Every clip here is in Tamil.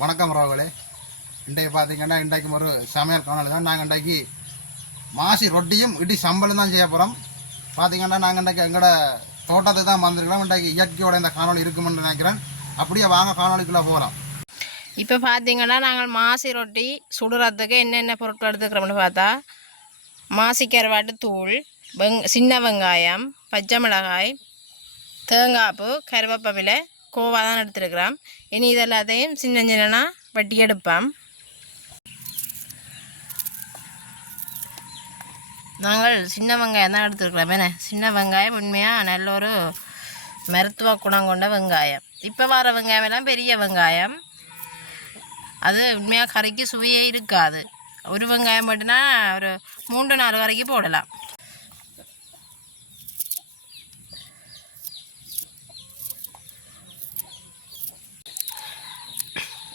வணக்கம் ரோகளே. இன்றைக்கு பார்த்தீங்கன்னா இன்றைக்கு ஒரு சமையல் காணொலி தான். நாங்கள் இன்றைக்கு மாசி ரொட்டியும் இடி சம்பளம் தான் செய்ய போகிறோம். பார்த்தீங்கன்னா நாங்கள் இன்றைக்கு எங்களோட தோட்டத்துக்கு தான் வந்திருக்கிறோம். இன்றைக்கு இயற்கையோட இந்த காணொலி இருக்குமென்னு நினைக்கிறேன். அப்படியே வாங்க காணொலிக்குள்ளே போகிறோம். இப்போ பார்த்தீங்கன்னா நாங்கள் மாசி ரொட்டி சுடுறதுக்கு என்னென்ன பொருட்கள் எடுத்துக்கிறோம்னு பார்த்தா, மாசி கருவாட்டு தூள், சின்ன வெங்காயம், பச்சை மிளகாய், தேங்காய்ப்பு, கருவேப்பிலை, கோவா தான் எடுத்துருக்குறோம். இனி இதெல்லாத்தையும் சின்ன சின்னனா வெட்டி எடுப்போம். நாங்கள் சின்ன வெங்காயம் தான் எடுத்துருக்குறோம். என்ன சின்ன வெங்காயம் உண்மையாக நல்ல ஒரு மருத்துவ குணம் கொண்ட வெங்காயம். இப்போ வர வெங்காயம் எல்லாம் பெரிய வெங்காயம், அது உண்மையாக கறிக்கு சுவையே இருக்காது. ஒரு வெங்காயம் மட்டும்னா ஒரு 3-4 வரைக்கும் போடலாம்.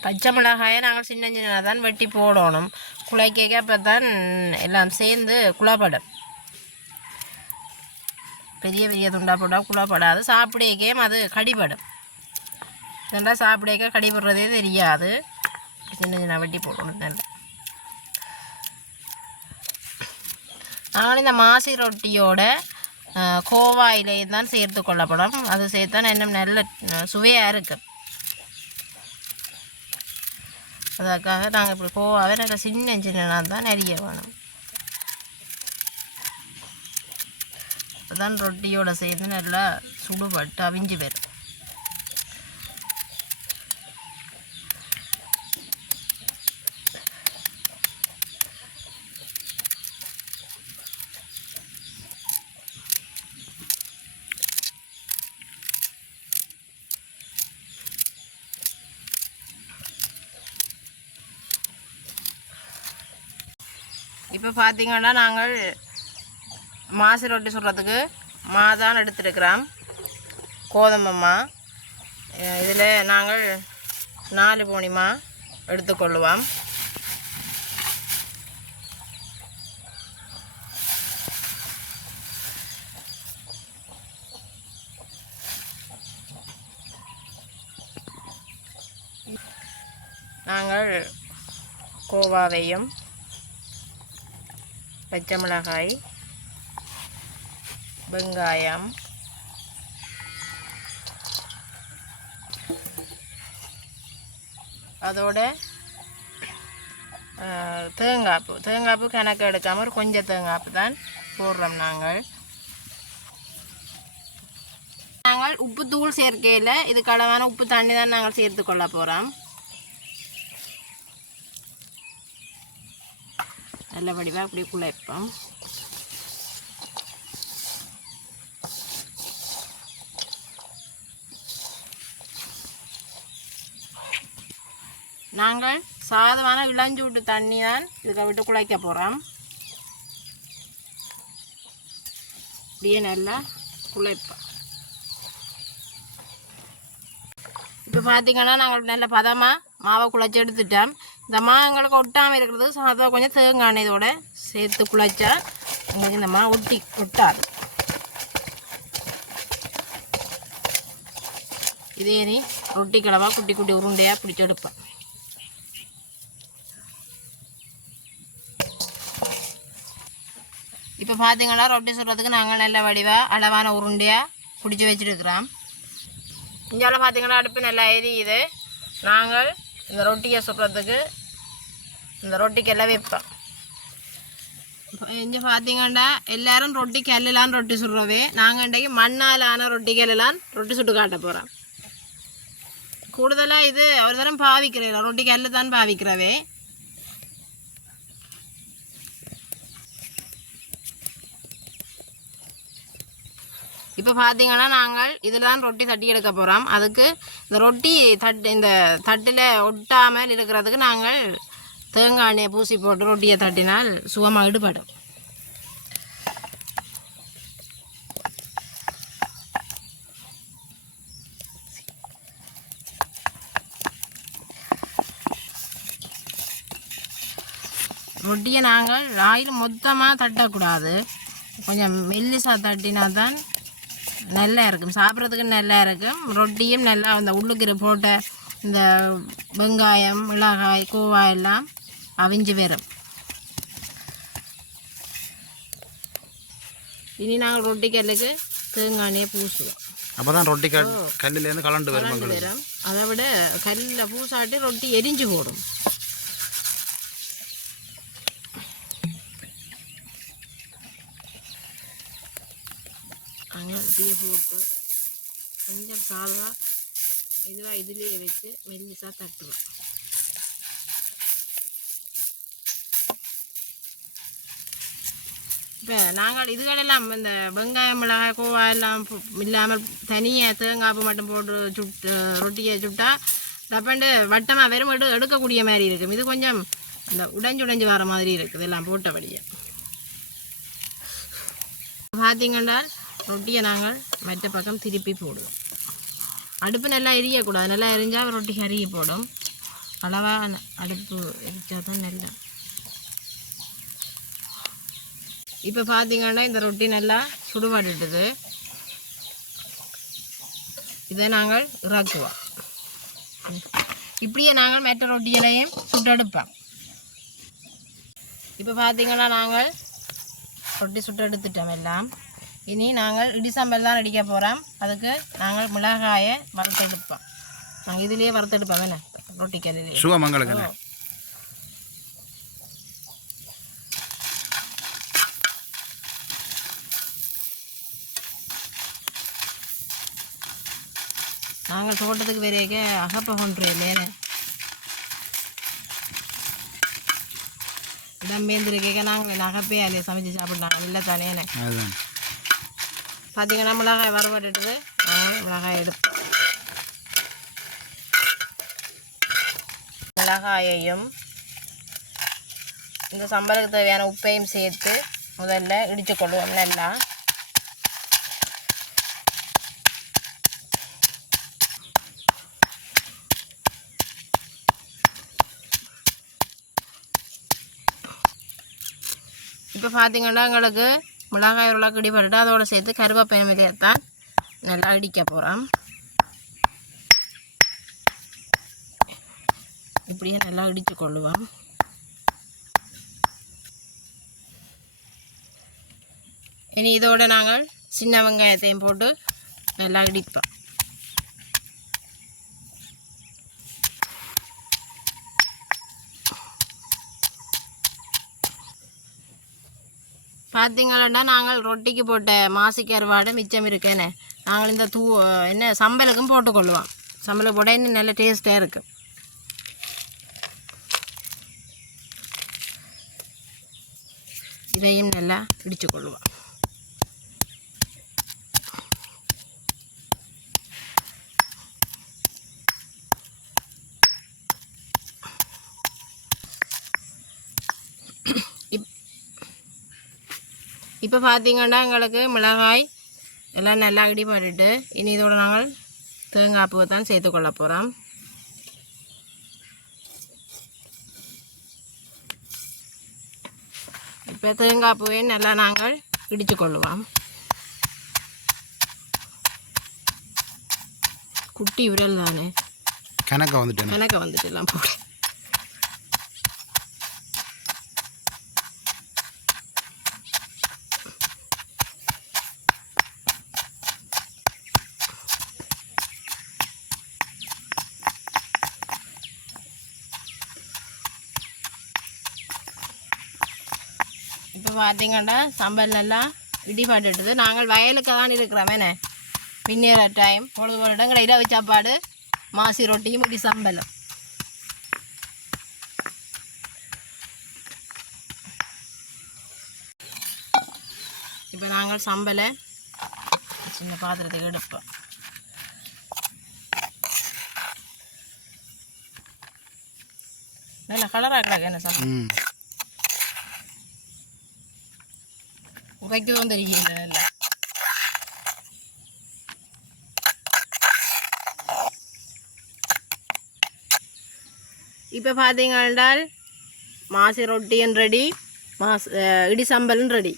பச்சை மிளகாயை நாங்கள் சின்ன சின்னதாக தான் வெட்டி போடணும். குழைக்க அப்போ தான் எல்லாம் சேர்ந்து குழப்படும். பெரிய பெரிய துண்டா போட்டால் குழப்படாது. சாப்பிடக்கே அது கடிபடும். நல்லா சாப்பிடக்க கடிபடுறதே தெரியாது. சின்ன சின்ன வெட்டி போடணும். நல்ல நாங்கள் இந்த மாசி ரொட்டியோட கோவாயிலையும் தான் சேர்த்து கொள்ளப்படும். அது சேர்த்தா இன்னும் நல்ல சுவையாக இருக்கும். அதுக்காக நாங்கள் இப்படி கோவாவே நல்ல சின்ன சின்னனா தான் நிறைய வேணும். அப்போதான் ரொட்டியோட சேர்ந்து நல்லா சுடுபட்டு அவிஞ்சு போயிடும். இப்போ பார்த்தீங்கன்னா நாங்கள் மாசி ரொட்டி சுடுறதுக்கு மாதான் எடுத்துருக்கிறோம். கோதுமைமா இதில் நாங்கள் 4 போனிமா எடுத்துக்கொள்ளுவோம். நாங்கள் கோவாவையும் பச்சை மிளகாய், வெங்காயம், அதோட தேங்காய்ப்பு கணக்கு எடுக்காமல் ஒரு கொஞ்சம் தேங்காய்ப்பு தான் போடுறோம். நாங்கள் உப்பு தூள் சேர்க்கையில் இதுக்கு அளவான உப்பு தண்ணி தான் நாங்கள் சேர்த்து கொள்ள போகிறோம். நல்ல வடிவாக அப்படி குழைப்போம். நாங்கள் சாதமான இளஞ்சூட்டு தண்ணி தான் இதுக்கு விட்டு குழைக்க போகிறோம். இப்படியே நல்லா குழைப்போம். இப்போ பார்த்தீங்கன்னா நாங்கள் நல்ல பதமாக மாவை குழைச்சி எடுத்துட்டோம். இந்த எங்களுக்கு ஒட்டாமல் இருக்கிறதுக்கு சாதம் கொஞ்சம் தேங்காய் இதோட சேர்த்து குழைச்சா எங்களுக்கு இந்த ஒட்டாது. இதே நீ ரொட்டி கிழவா குட்டி குட்டி உருண்டையாக பிடிச்சி எடுப்பேன். இப்போ பார்த்தீங்கன்னா ரொட்டி சுடுறதுக்கு நாங்கள் நல்ல வடிவாக அளவான உருண்டையாக பிடிச்சி வச்சுருக்கிறோம். இந்தியாவில் பார்த்தீங்கன்னா அடுப்பு நல்லா எரியுது. நாங்கள் இந்த ரொட்டியை சுடுறதுக்கு இந்த ரொட்டிக்கெல்லாம் வைப்போம். இங்கே பார்த்தீங்கன்னா எல்லோரும் ரொட்டி கல்லாம் ரொட்டி சுடுறவே, நாங்கள் இன்றைக்கு மண்ணாலான ரொட்டி கல்லாம் ரொட்டி சுட்டு காட்ட போகிறோம். கூடுதலாக இது ஒரு தரம் பாவிக்கிறீங்களா, ரொட்டி கல்லு தான் பாவிக்கிறவே. இப்போ பார்த்தீங்கன்னா நாங்கள் இதில் தான் ரொட்டி தட்டி எடுக்க போகிறோம். அதுக்கு இந்த ரொட்டி இந்த தட்டில் ஒட்டாமல் இருக்கிறதுக்கு நாங்கள் தேங்காய் எண்ணெயை பூசி போட்டு ரொட்டியை தட்டினால் சுகமாக ஈடுபடும். ரொட்டியை நாங்கள் ஆயில் மொத்தமாக தட்டக்கூடாது, கொஞ்சம் மெல்லிசாக தட்டினா தான் நல்லா இருக்கும், சாப்பிட்றதுக்கு நல்லா இருக்கும். ரொட்டியும் நல்லா அந்த உள்ளுக்கு போட்ட இந்த வெங்காயம் மிளகாய் கோவா எல்லாம் அவிஞ்சு வரும். இனி நாங்கள் ரொட்டி கல்லுக்கு தேங்காய் பூசுவோம். அப்போ தான் ரொட்டி கல்லுலேருந்து கலண்டு வரும். அதை விட கல்லில் பூசாட்டி ரொட்டி எரிஞ்சு போடும். அங்கே ரொட்டியை போட்டு கொஞ்சம் சாதமாக இதுவாக இதுலேயே வச்சு மெல்லிசாக தட்டுவோம். இப்போ நாங்கள் இதுகளெல்லாம் இந்த வெங்காயம் மிளகாய் கோவா எல்லாம் இல்லாமல் தனியாக தேங்காய்ப்பு மட்டும் போட்டு ரொட்டியை சுட்டா டப்பண்டு வட்டமாக வெறும் எடுக்கக்கூடிய மாதிரி இருக்கும். இது கொஞ்சம் இந்த உடைஞ்சு வர மாதிரி இருக்குது எல்லாம் போட்டபடியே. பார்த்தீங்கன்னா ரொட்டியை நாங்கள் மற்ற பக்கம் திருப்பி போடுவோம். அடுப்பு நல்லா எரியக்கூடாது. நல்லா எரிஞ்சால் ரொட்டி கருகி போடும். அளவாக அடுப்பு எரிச்சா தான் நல்லா. இப்போ பார்த்தீங்கன்னா இந்த ரொட்டி நல்லா சுடுபட்டுட்டுது. இதை நாங்கள் இறக்குவோம். இப்படியே நாங்கள் மற்ற ரொட்டிகளையும் சுட்டெடுப்போம். இப்போ பார்த்தீங்கன்னா நாங்கள் ரொட்டி சுட்டெடுத்துட்டோம் எல்லாம். இனி நாங்கள் இடிசம்பல் தான் அடிக்க போகிறோம். அதுக்கு நாங்கள் மிளகாயை வறுத்தெடுப்போம். நாங்கள் இதுலேயே வறுத்தெடுப்போம் என்ன ரொட்டி கல்லிலே சுகமங்களுக்கு. நாங்கள் தோட்டத்துக்கு வரைக்க அகப்ப கொண்டுறோம் இல்லையே. இடம்பேந்திருக்க நாங்கள் அகப்பே அலையை சமைச்சு சாப்பிட்றாங்க இல்லை தானே. பார்த்தீங்கன்னா மிளகாய் வறுபட்டுட்டு நாங்கள் மிளகாய் எடுப்போம். மிளகாயையும் இந்த சம்பளுக்கு தேவையான உப்பையும் சேர்த்து முதல்ல இடித்து கொள்வோம் நல்லா. இப்போ பார்த்தீங்கன்னா எங்களுக்கு மிளகாய் உருளைக்கு இடிபட்டு அதோடு சேர்த்து கருவேப்பிலை தான் நல்லா இடிக்க போகிறோம். இப்படியே நல்லா இடித்து கொள்ளுவோம். இனி இதோடு நாங்கள் சின்ன வெங்காயத்தையும் போட்டு நல்லா இடிப்போம். பார்த்தீங்கன்னா நாங்கள் ரொட்டிக்கு போட்ட மாசி கருவாடு மிச்சம் இருக்கேன்னு நாங்கள் இந்த என்ன சம்பலுக்கும் போட்டுக்கொள்ளுவோம். சம்பலுக்கு போட இன்னும் நல்ல டேஸ்ட்டாக இருக்குது. இதையும் நல்லா இடித்து கொள்ளுவோம். இப்போ பார்த்தீங்கன்னா எங்களுக்கு மிளகாய் எல்லாம் நல்லா இடிபட்டுட்டு இனி இதோடு நாங்கள் தேங்காய் பூவை தான் சேர்த்துக்கொள்ள போகிறோம். இப்போ தேங்காய் பூவை நல்லா நாங்கள் இடித்து கொள்ளுவோம். குட்டி விரல் தானே கணக்க வந்துட்டு எல்லாம் போடு. இப்போ பார்த்தீங்கன்னா சம்பல் நல்லா இடிபட்டுட்டுது. நாங்கள் வயலுக்கு தான் இருக்கிறோம் என்ன பின்னேற டைம் பொழுது இடங்களை இரவு சாப்பாடு மாசி ரொட்டியும் இடி சம்பலும். இப்போ நாங்கள் சம்பலை சின்ன பாத்திரத்துக்கு எடுப்போம். நல்லா கலராக கிடக்கு என்ன சம்பல் உரைக்கு வந்துருக்கீங்க நல்லா. இப்போ பார்த்தீங்கன்னா மாசி ரொட்டியும் ரெடி, இடி சம்பலும் ரெடி.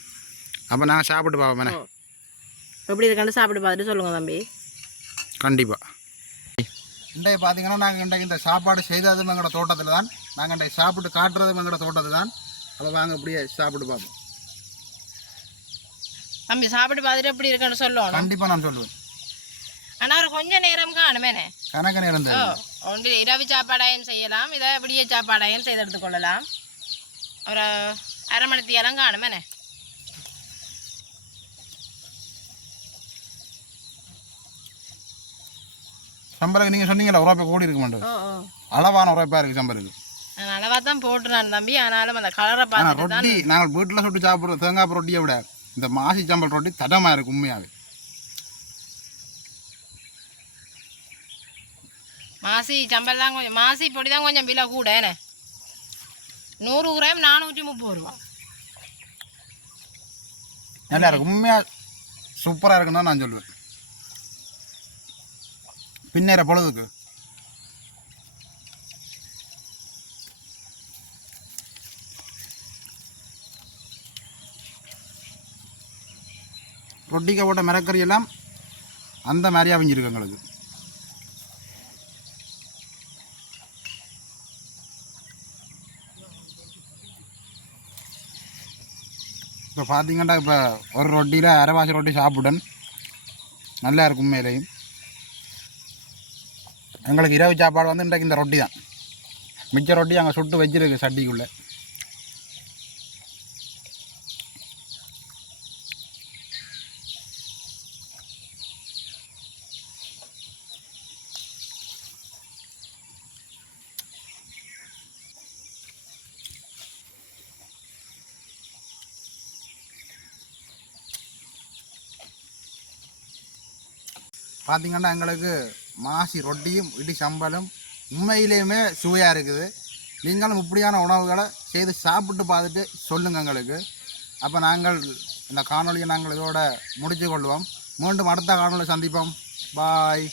அப்போ நாங்கள் சாப்பிட்டு பார்ப்போம். எப்படி இருக்கான்னு சாப்பிட்டு பார்த்துட்டு சொல்லுங்கள் தம்பி. கண்டிப்பாக. இன்றைக்கு பார்த்தீங்கன்னா நாங்கள் இன்றைக்கு இந்த சாப்பாடு செய்ததும் எங்களோட தோட்டத்தில் தான், நாங்கள் இன்றைக்கு சாப்பிட்டு காட்டுறதும் எங்களோட தோட்டத்தில் தான். அப்போ வாங்க அப்படியே சாப்பிட்டு பார்ப்போம். தம்பி சாப்பிட்டு பார்த்துட்டு எப்படி இருக்குன்னு சொல்லுவோம். கண்டிப்பாக நான் சொல்லுவேன். ஆனால் ஒரு கொஞ்சம் நேரம் காணுமேனே, கணக்கு நேரம் தான். ஒன்று இரவு சாப்பாடாயும் செய்யலாம், இதை விடிய சாப்பாடாயும் செய்து எடுத்துக்கொள்ளலாம். ஒரு அரை மணி நேரம் காணுமேனே. சம்பளுக்கு நீங்கள் சொன்னீங்களா உரைப்பை கூடி இருக்க மாட்டேன், அளவான உரைப்பாக இருக்குது சம்பளுக்கு. நான் அளவாக தான் போட்டுறான் தம்பி, ஆனாலும் அந்த கலரை பார்த்து ரொட்டி நாங்கள் வீட்டில் சுட்டு சாப்பிட்ற தேங்காய் ரொட்டியை விட இந்த மாசி சம்பல் ரொட்டி தடமாக இருக்குது உண்மையாகவே. மாசி சம்பல் தான் கொஞ்சம், மாசி பொடி தான் கொஞ்சம் விலை கூட. என்ன 100 கிராம் 430 ரூபா. நல்லா இருக்கு, உண்மையாக சூப்பராக இருக்குன்னு தான் நான் சொல்லுவேன். பின்னேற பொழுதுக்கு ரொட்டிக்க போட்ட மிரக்கறி எல்லாம் அந்த மாதிரி அவிஞ்சிருக்கு எங்களுக்கு. இப்போ பார்த்தீங்கன்னா இப்போ ஒரு ரொட்டியில் அரைவாசி ரொட்டி சாப்பிடன் நல்லா இருக்கும். மேலேயும் எங்களுக்கு இரவு சாப்பாடு வந்து இன்றைக்கு இந்த ரொட்டி தான். மிச்ச ரொட்டி அங்கே சுட்டு வச்சிருக்கு சட்டிக்குள்ளே. பார்த்திங்கன்னா எங்களுக்கு மாசி ரொட்டியும் இடி சம்பலும் உண்மையிலேயுமே சுவையாக இருக்குது. நீங்களும் இப்படியான உணவுகளை செய்து சாப்பிட்டு பார்த்துட்டு சொல்லுங்கள் எங்களுக்கு. அப்போ நாங்கள் இந்த காணொலியை நாங்கள் இதோட முடித்து கொள்வோம். மீண்டும் அடுத்த காணொலி சந்திப்போம். பாய்.